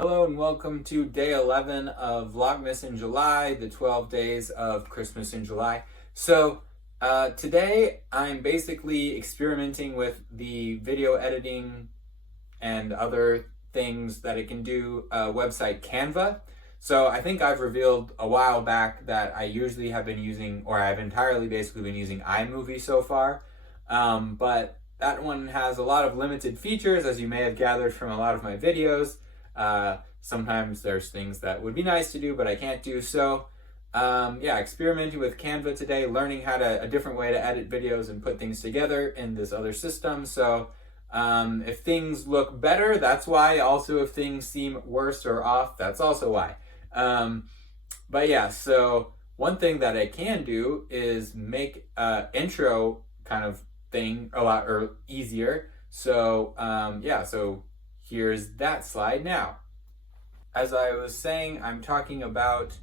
Hello and welcome to day 11 of Vlogmas in July, the 12 days of Christmas in July. Today I'm basically experimenting with the video editing and other things that it can do website Canva. So I think I've revealed a while back that I usually have been using, or I've entirely basically been using iMovie so far. But that one has a lot of limited features, as you may have gathered from a lot of my videos. Sometimes there's things that would be nice to do, but I can't do. So, experimenting with Canva today, learning a different way to edit videos and put things together in this other system. So, if things look better, that's why. Also, if things seem worse or off, that's also why. So one thing that I can do is make an intro kind of thing a lot easier. So, so here's that slide now. As I was saying, I'm talking about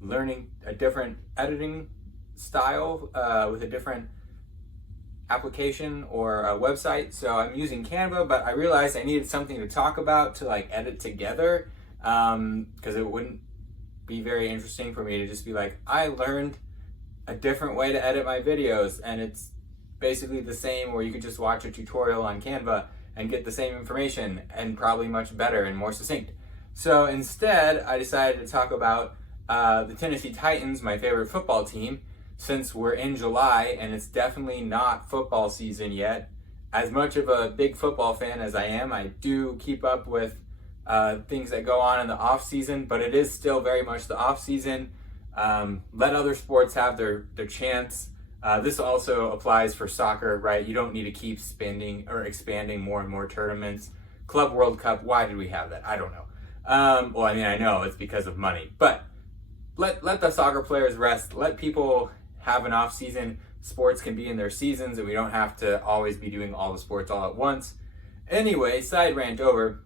learning a different editing style with a different application or a website. So I'm using Canva, but I realized I needed something to talk about to edit together, because it wouldn't be very interesting for me to just be like, I learned a different way to edit my videos, and it's basically the same, or you could just watch a tutorial on Canva and get the same information and probably much better and more succinct. So instead, I decided to talk about the Tennessee Titans, my favorite football team, since we're in July and it's definitely not football season yet. As much of a big football fan as I am, I do keep up with things that go on in the off season, but it is still very much the off season. Let other sports have their chance. This also applies for soccer, right? You don't need to keep expanding more and more tournaments. Club World Cup, why did we have that? I don't know. I know it's because of money, but let the soccer players rest. Let people have an off season. Sports can be in their seasons, and we don't have to always be doing all the sports all at once. Anyway, side rant over.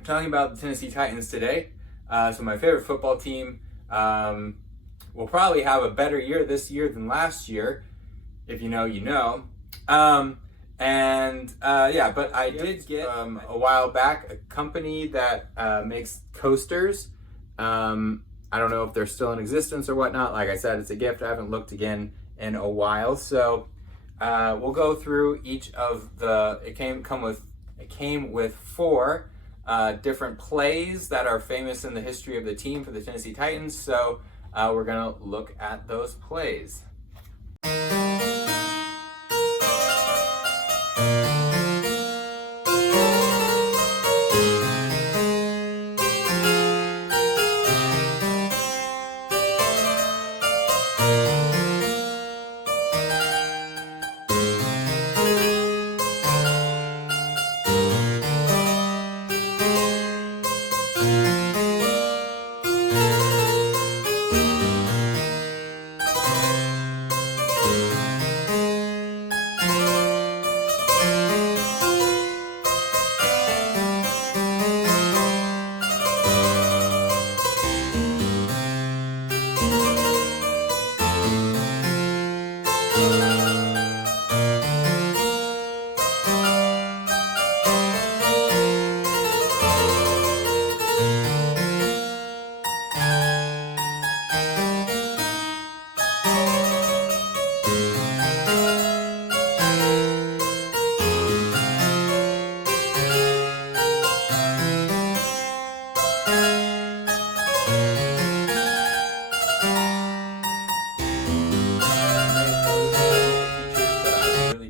I'm talking about the Tennessee Titans today. So my favorite football team will probably have a better year this year than last year. If you know, you know. But I did get a while back a company that makes coasters. I don't know if they're still in existence or whatnot. Like I said, it's a gift. I haven't looked again in a while. So we'll go through each of it came with 4 different plays that are famous in the history of the team for the Tennessee Titans. So we're gonna look at those plays.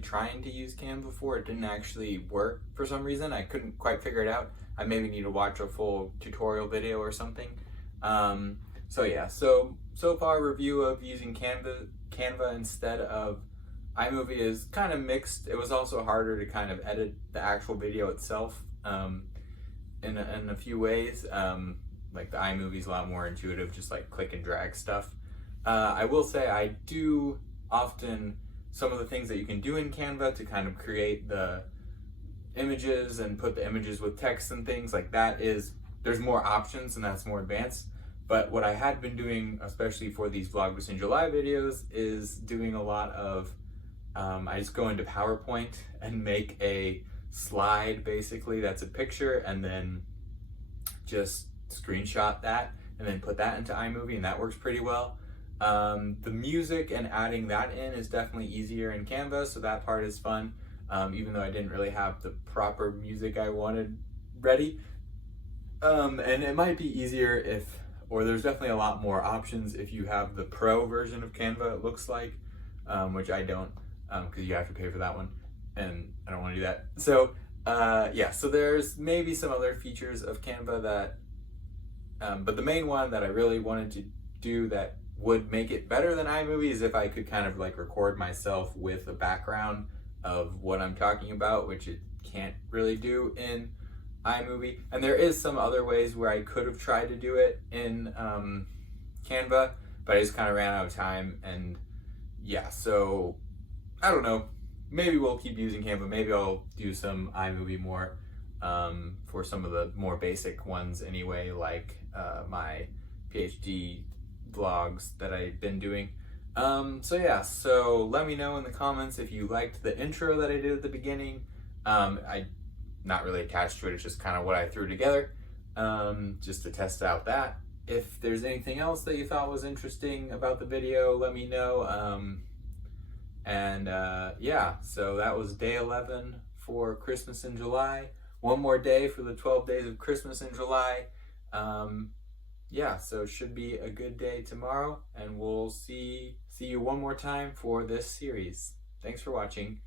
Trying to use Canva before, it didn't actually work for some reason. I couldn't quite figure it out. I maybe need to watch a full tutorial video or something. So far review of using Canva instead of iMovie is kind of mixed. It was also harder to kind of edit the actual video itself in a few ways. Like the iMovie is a lot more intuitive, just like click and drag stuff. I will say I do often some of the things that you can do in Canva to kind of create the images and put the images with text and things like that there's more options and that's more advanced. But what I had been doing, especially for these Vlogmas in July videos, is doing a lot of, I just go into PowerPoint and make a slide basically that's a picture, and then just screenshot that and then put that into iMovie, and that works pretty well. The music and adding that in is definitely easier in Canva, so that part is fun, even though I didn't really have the proper music I wanted ready. And it might be easier or there's definitely a lot more options if you have the pro version of Canva, it looks like, which I don't, because you have to pay for that one, and I don't want to do that. So yeah, so there's maybe some other features of Canva that, but the main one that I really wanted to do that would make it better than iMovie is if I could kind of like record myself with a background of what I'm talking about, which it can't really do in iMovie. And there is some other ways where I could have tried to do it in Canva, but I just kind of ran out of time. And yeah, so I don't know, maybe we'll keep using Canva. Maybe I'll do some iMovie more for some of the more basic ones anyway, like my PhD vlogs that I've been doing. So yeah, so let me know in the comments if you liked the intro that I did at the beginning. I not really attached to it, it's just kind of what I threw together, just to test out that. If there's anything else that you thought was interesting about the video, let me know. Yeah, so that was day 11 for Christmas in July. One more day for the 12 days of Christmas in July. Yeah, so it should be a good day tomorrow, and we'll see you one more time for this series. Thanks for watching.